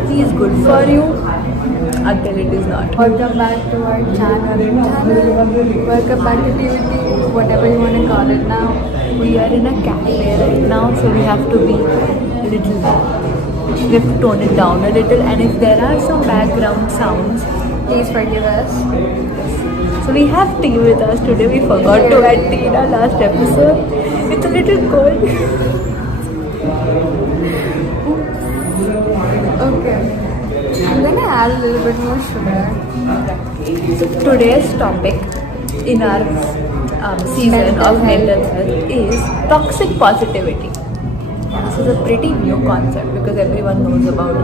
coffee is good for you until it is not. Welcome back to our channel. Welcome back to TVT, whatever you want to call it now. We are in a cafe right now, so we have to be a little. We have to tone it down a little, and if there are some background sounds, Please forgive us. so we have tea with us today. We forgot to add tea in our last episode. It's a little cold. Okay. I'm gonna add a little bit more sugar. So today's topic in our season Mental of mental health. health is toxic positivity. This is a pretty new concept because everyone knows about,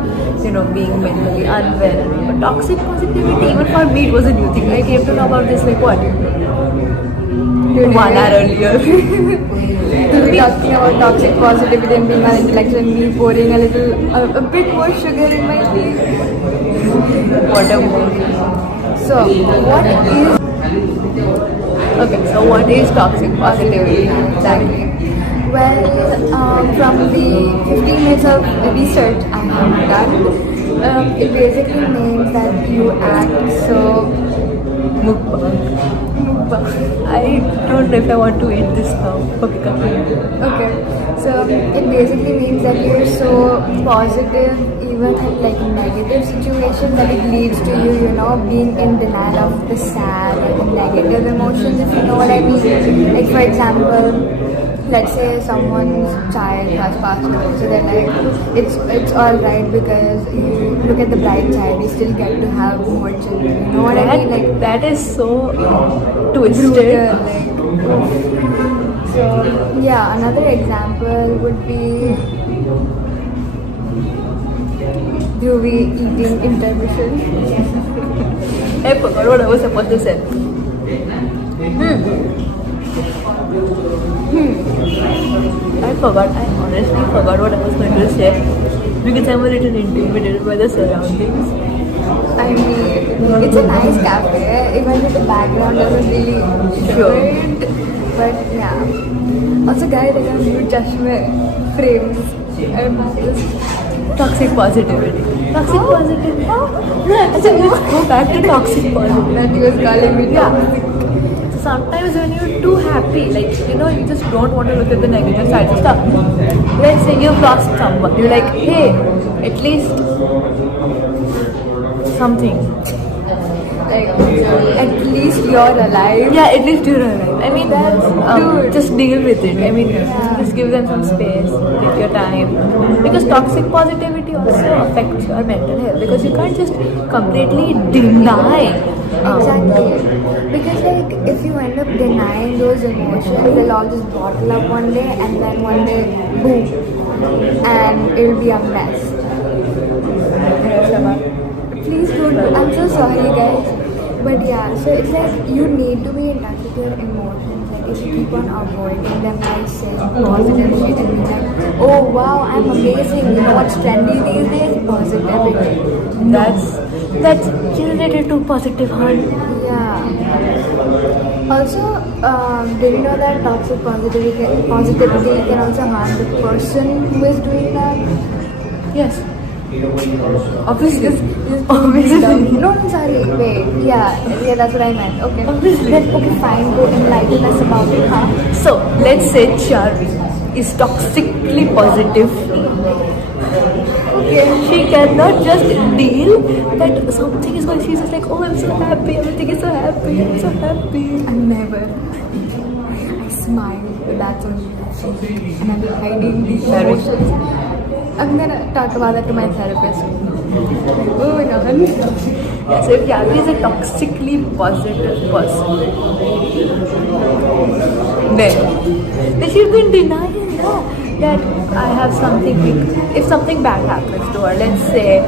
being mentally unwell. But toxic positivity, even for me, it was a new thing. I came to know about this like what? 1 hour earlier. We'll be talking about toxic positivity and being an intellectual and me pouring a bit more sugar in my tea. Whatever. So, what is Okay, so what is toxic positivity? Exactly. Well, from the 15 minutes of research I have done, it basically means that you act so Mukbang. I don't know if I want to eat this now. Okay, continue. okay. So it basically means that you're so positive even in like negative situations that it leads to you, being in denial of the sad or the negative emotions, if you know what I mean. Like for example, let's say someone's child has passed away, so they're like, it's all right because you look at the bright side, you still get to have more children. You know what I mean? Like That is so twisted. brutal, like. So yeah, another example would be Dhruvi eating intermission. I forgot what I was supposed to say. I honestly forgot what I was going to say because I'm a little intimidated by the surroundings. I mean, it's a nice cafe, even if the background doesn't really show it. But yeah. Also, guys, I have new chashme frames. And just Toxic positivity. Toxic positivity. So let's go back to toxic positivity. that he was calling me toxic. So sometimes when you're too happy, you just don't want to look at the negative sides of stuff. Let's say you've lost someone. You're like, hey, at least something. Like, at least you're alive. Yeah, at least you're alive. I mean, Dude. just deal with it. I mean, just give them some space, take your time. Because toxic positivity also affects your mental health. Because you can't just completely deny. Exactly. Because like if you end up denying those emotions, they'll all just bottle up one day and then one day, boom. And it'll be a mess. Please don't do. I'm so sorry guys. But yeah, so it's like you need to be in touch with your emotions. Like if you keep on avoiding them by saying positive shit and being like, oh wow, I'm amazing. You know what's trendy these days? Positivity. That's related to positive heart. Yeah. Also, did you know that toxic positivity can also harm the person who is doing that? Yes. Obviously. No, I'm sorry. Wait. Yeah, that's what I meant. Okay. Obviously. Then, okay, fine. Go enlighten us about it, huh? So let's say Charvi is toxically positive. Okay. She cannot just deal that something is going. She's just like, oh, I'm so happy. Everything is so happy. I'm so happy. I never. I smile. That's only. And I'm hiding the emotions. I'm gonna talk about that to my therapist. Oh my god. Yeah, so if Charvi is a toxically positive person, then she's been denying that I have something big. If something bad happens to her, let's say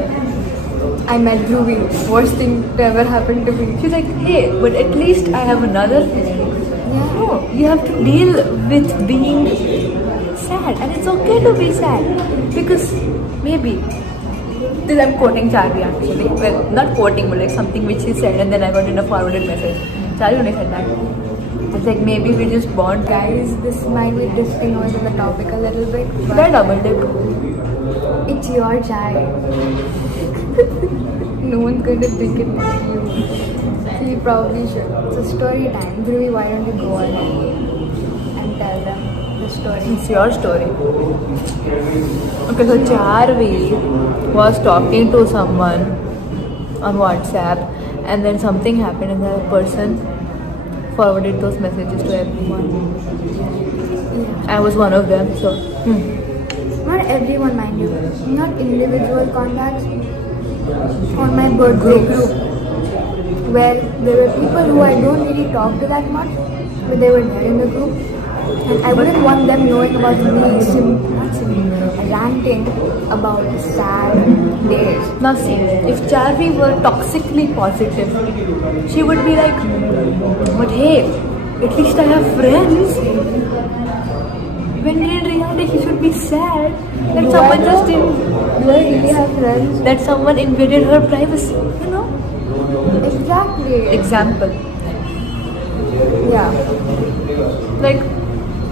I met Dhruvi. Worst thing to ever happen to me. she's like, hey, but at least I have another thing. Yeah. No, you have to deal with being sad, and it's okay to be sad because maybe this I'm quoting Charvi actually. Well, not quoting, but like something which he said, and then I got in a forwarded message. Charvi only said that. It's like maybe we just born Guys, this might be drifting over the topic a little bit. They're double dip. It's your chai. No one's going to drink it but you. So you probably should. So story time. Dhruvi, why don't you go ahead and tell them the story? It's your story. Okay, so Charvi was talking to someone on WhatsApp, and then something happened, and the person forwarded those messages to everyone. I was one of them, so. Not everyone, mind you. Not individual contacts. On my birthday group, where there were people who I don't really talk to that much, but they were there in the group. And I wouldn't want them knowing about me ranting about sad days. Now see, if Charvi were toxically positive, she would be like, but hey, at least I have friends. When in reality she should be sad that someone just Do I really have friends? that someone invaded her privacy, you know? Exactly. Example. Yeah. Like,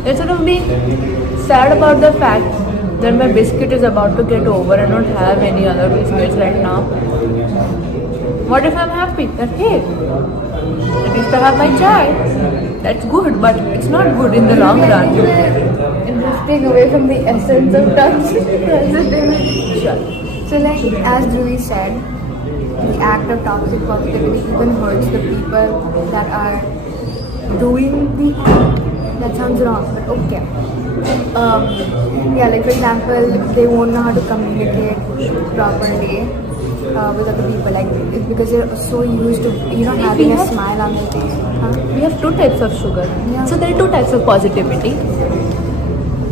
instead of being sad about the fact that my biscuit is about to get over and not have any other biscuits right now, what if I'm happy that hey, at least I have my chai? That's good, but it's not good in the long run. Drifting away from the essence of toxic positivity. Sure. So like as Dhruvi said, the act of toxic positivity even hurts the people that are doing the act. That sounds wrong, but okay. Yeah, like for example, they won't know how to communicate properly with other people. Like it's because they're so used to having a smile on their face. Huh? We have two types of sugar. Yeah. So there are two types of positivity.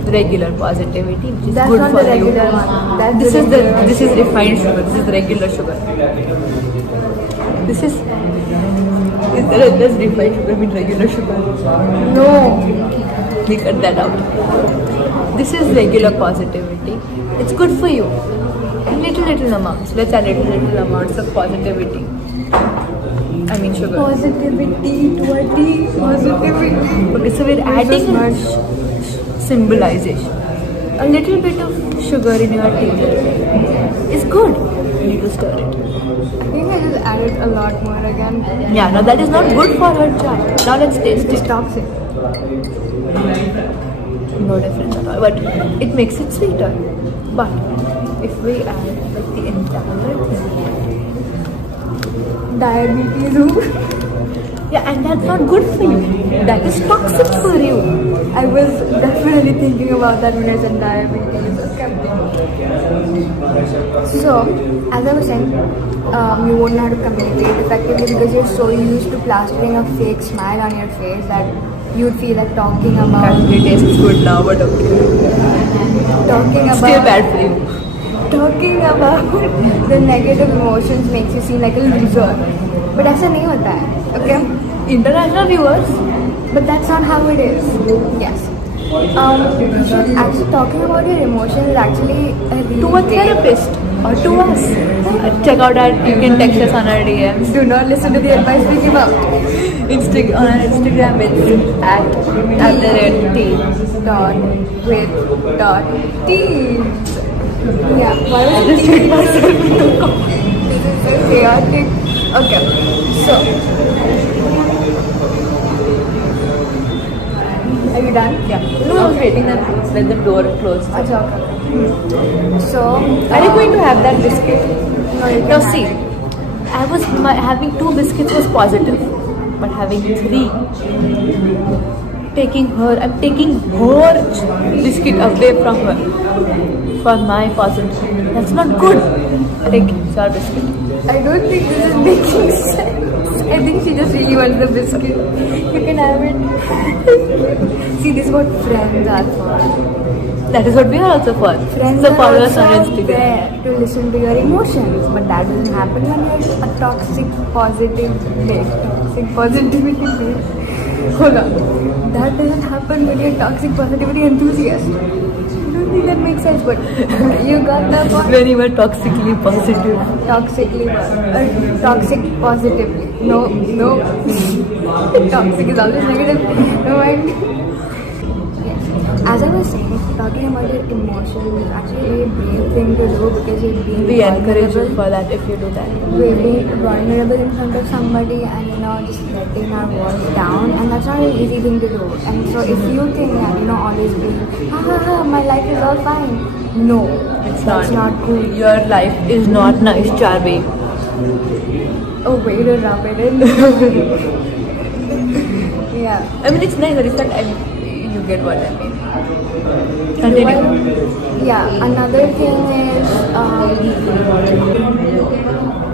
Regular positivity, which is That's good not for the you. regular one. That's This the is regular this is refined sugar. This is the regular sugar. This is there just refined sugar mean regular sugar? No. We cut that out. This is regular positivity. It's good for you. Little amounts. Let's add little amounts of positivity. I mean sugar. Positivity to a T. Positivity. Okay, so we're adding much. Symbolization. A little bit of sugar in your tea is good. You need to stir it. I think I just added a lot more again. Yeah, now that is not good for her chai. Now let's taste It's it. toxic. No difference at all. But it makes it sweeter. But if we add like the entire thing, Diabetes. yeah, and that's not good for you. That is toxic for you. I was definitely thinking about that when I said diabetes. Okay. So, as I was saying, you won't know how to communicate effectively because you're so used to plastering a fake smile on your face that you'd feel like talking about Actually tastes good now, but okay. Still bad for you. talking about the negative emotions makes you seem like a loser. But ऐसा नहीं होता है, okay? International viewers, But that's not how it is. Yes. Actually, talking about your emotions is actually a really to a therapist or to us. Check out our, you can text us on our DMs. Do not listen to the advice we give out. On our Instagram it's @@with.teens. Yeah. Why was I it just hit myself into This is so chaotic. Okay. So. Are you done? Yeah. No, I was waiting that when the door closed. Achha, okay. So. Are you going to have that biscuit? No, you Now can see, have it. having 2 biscuits was positive, but having 3, I'm taking her biscuit away from her for my positive. That's not good. Take your biscuit. I don't think this is making sense. I think she just really wants the biscuit. You can have it. See, this is what friends are for. That is what we are also for. Friends So are follow us on also Instagram. there to listen to your emotions, but that doesn't happen when you're a toxic positivity based. Hold on. That doesn't happen when you're a toxic positivity enthusiast. I don't think that makes sense, but you got that one. When you were toxically positive. Toxic positively. No. Toxic is always negative. No mind. Yes. as I was saying, talking about your emotions is actually a very brave thing to do because you're being We encourage you vulnerable. for that if you do that. We're being vulnerable in front of somebody and just letting our walls down, and that's not an easy thing to do. And so if you think that always being my life is all fine, no, that's not cool. Your life is not nice, Charvi. Oh, way to rub it in. Yeah. I mean, it's nice, but it's not. You get what I mean. Continue. Yeah, another thing is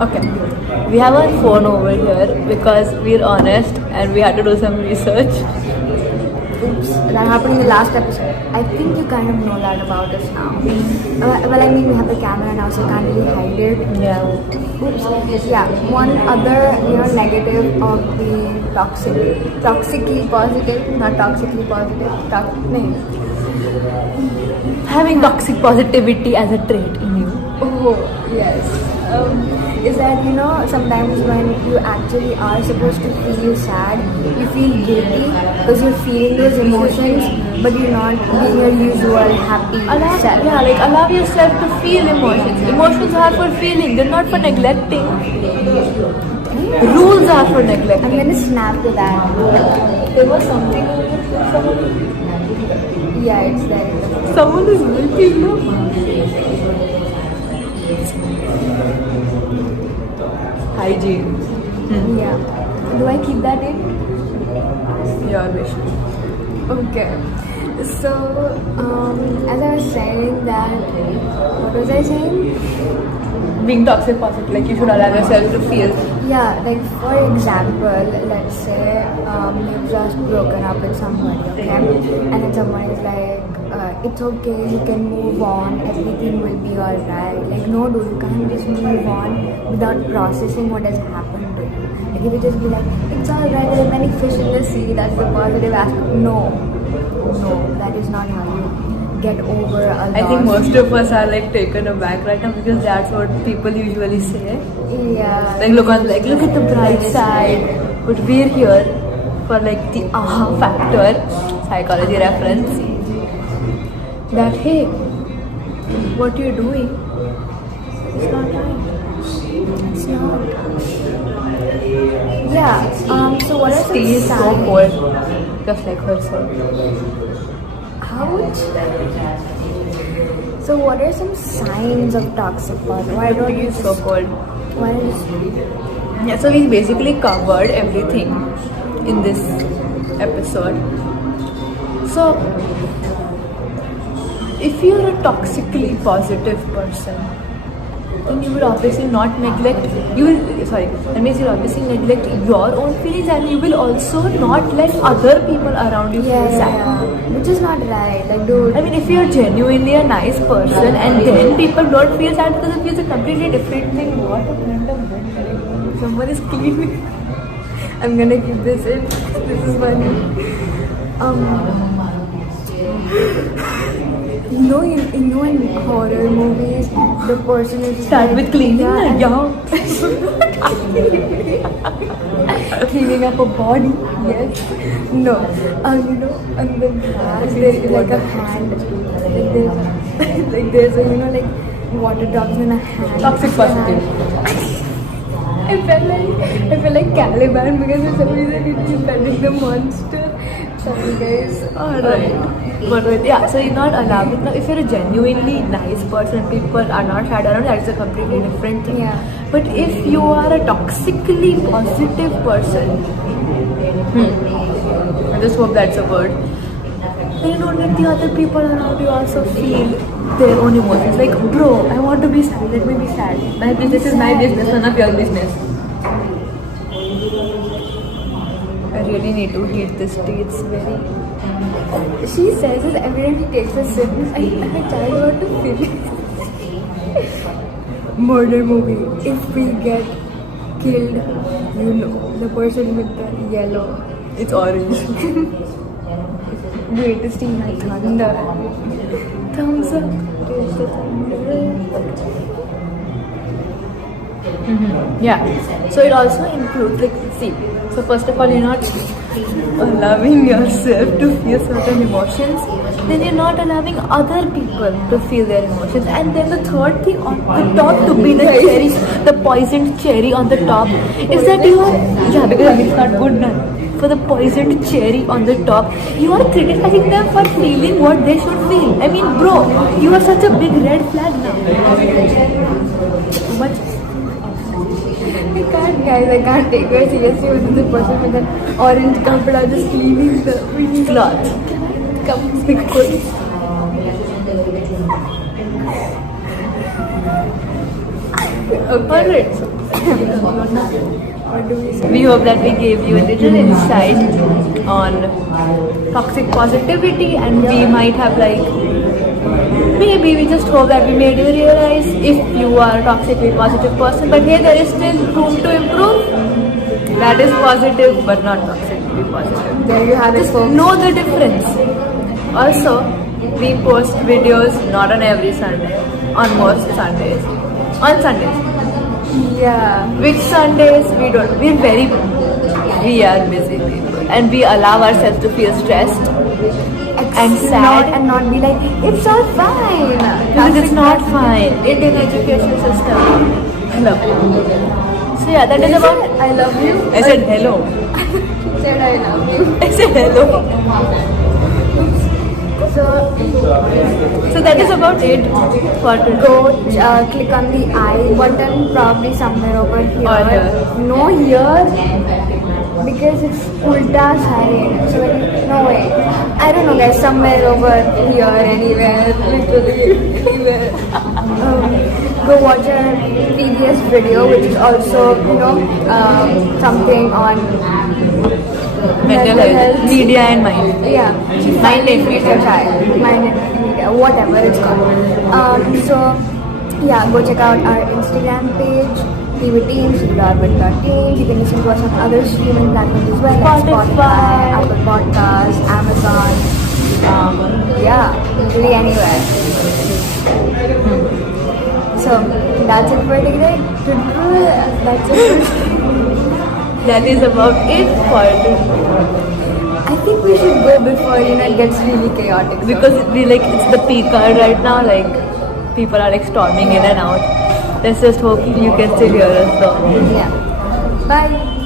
Okay, we have our phone over here because we're honest and we had to do some research. oops, that happened in the last episode. I think you kind of know that about us now. Well, I mean, we have the camera now, so you can't really hide it. Yeah. Oops. Yeah, one other negative of being toxically positive, not toxically positive, Having toxic positivity as a trait in you. Oh, yes. Is that sometimes when you actually are supposed to feel sad, you feel guilty because you're feeling those emotions, but you're not being your usual happy self. Allow yourself to feel emotions. Emotions are for feeling, they're not for neglecting. Rules are for neglecting. I'm gonna snap to that. There was something. Yeah, it's there. Someone is looking up. Hygiene. Yeah. Do I keep that in? Your wish. Okay. So, as I was saying that, what was I saying? Being toxic positive, like you should allow yourself to feel. Yeah, like for example, let's say you've just broken up with somebody, okay? And then someone is like, it's okay, you can move on, everything will be alright. Like, no dude, you can't just move on without processing what has happened to you. Like, if you just be like, it's alright, there are many fish in the sea, that's the positive aspect. No, that is not how you get over a loss. I think most of us are like taken aback right now because that's what people usually say. Yeah. Like look at the bright side. But we're here for like the aha factor, psychology reference. That hey, what you're doing is not right. It's not. Yeah. So what are Stay some so signs? cold, just like herself. Ouch. So what are some signs of toxic positivity? Why don't you so cold? Why don't you? Yeah, so we basically covered everything in this episode. So, if you're a toxically positive person, then you will obviously not neglect. That means you'll obviously neglect your own feelings, and you will also not let other people around you feel sad. Yeah. Which is not right. Like, dude. I mean, if you're genuinely a nice person, and then people don't feel sad because it feels a completely different thing. What a random wind. Someone is cleaning. I'm gonna keep this in. This is funny. In horror movies, the person is Start with cleaning. cleaning up a body. Yes. No. On the glass there is like a hand. There's a water drops in a hand. Toxic positive. I felt like Caliban because for some reason it keeps petting the monster. Sorry guys. Alright. But so you're not allowed. Now, if you're a genuinely nice person, people are not sad around, that's a completely different thing. Yeah. But if you are a toxically positive person, I just hope that's a word, then you don't let the other people around you also feel their own emotions. Like, bro, I want to be sad, let me be sad. My business is my business, none of your business. I really need to heat this tea, it's very... She says this every time she takes a sip. I tried want to finish. Murder movie. If we get killed, the person with the yellow. It's orange. Greatest in my thunder. Thumbs up. Taste the thunder. Yeah. So it also includes like see. So first of all, you're not allowing yourself to feel certain emotions. Then you're not allowing other people to feel their emotions. And then the third thing on the top to be the cherry, the poisoned cherry on the top, is that you are because it's not good now. For the poisoned cherry on the top, you are criticizing them for feeling what they should feel. I mean, bro, you are such a big red flag now. Too much. I can't, guys. I can't take her seriously with the person with an orange kapda just leaving the Cloth. comes because. Alright. What do we say? We hope that we gave you a little insight on toxic positivity, and we might have like maybe we just hope that we made you realize if you are a toxically positive person, but hey, there is still room to improve. That is positive, but not toxically positive. There you have it, Just folks. know the difference. Also, we post videos not on every Sunday, on most Sundays. On Sundays. Yeah. Which Sundays we don't. We are busy people, and we allow ourselves to feel stressed and sad. Not be like, it's all fine. Because it's not fine. Indian education system. Hello. So yeah, that is about. I love you. I said hello. She said I love you. I said hello. So So that is about it for today. go click on the I button, probably somewhere over here. Or here. No, here because it's ulta side. So no way. I don't know, guys. Somewhere over here, anywhere, literally anywhere. Go watch a previous video, which is also something on Mental health, media and mind. Yeah, Mind and media media. child, mind and media, whatever it's called. So yeah, go check out our Instagram page, TV Teens, Teens. You can listen to us on other streaming platforms as well, like Spotify. Apple Podcasts, Amazon. Yeah, literally anywhere. So that's it for today. That's it. That is about it for today. I think we should go before it gets really chaotic. Because it's the peak hour right now, like people are like storming in and out. Let's just hope you can still hear us though. Yeah. Bye.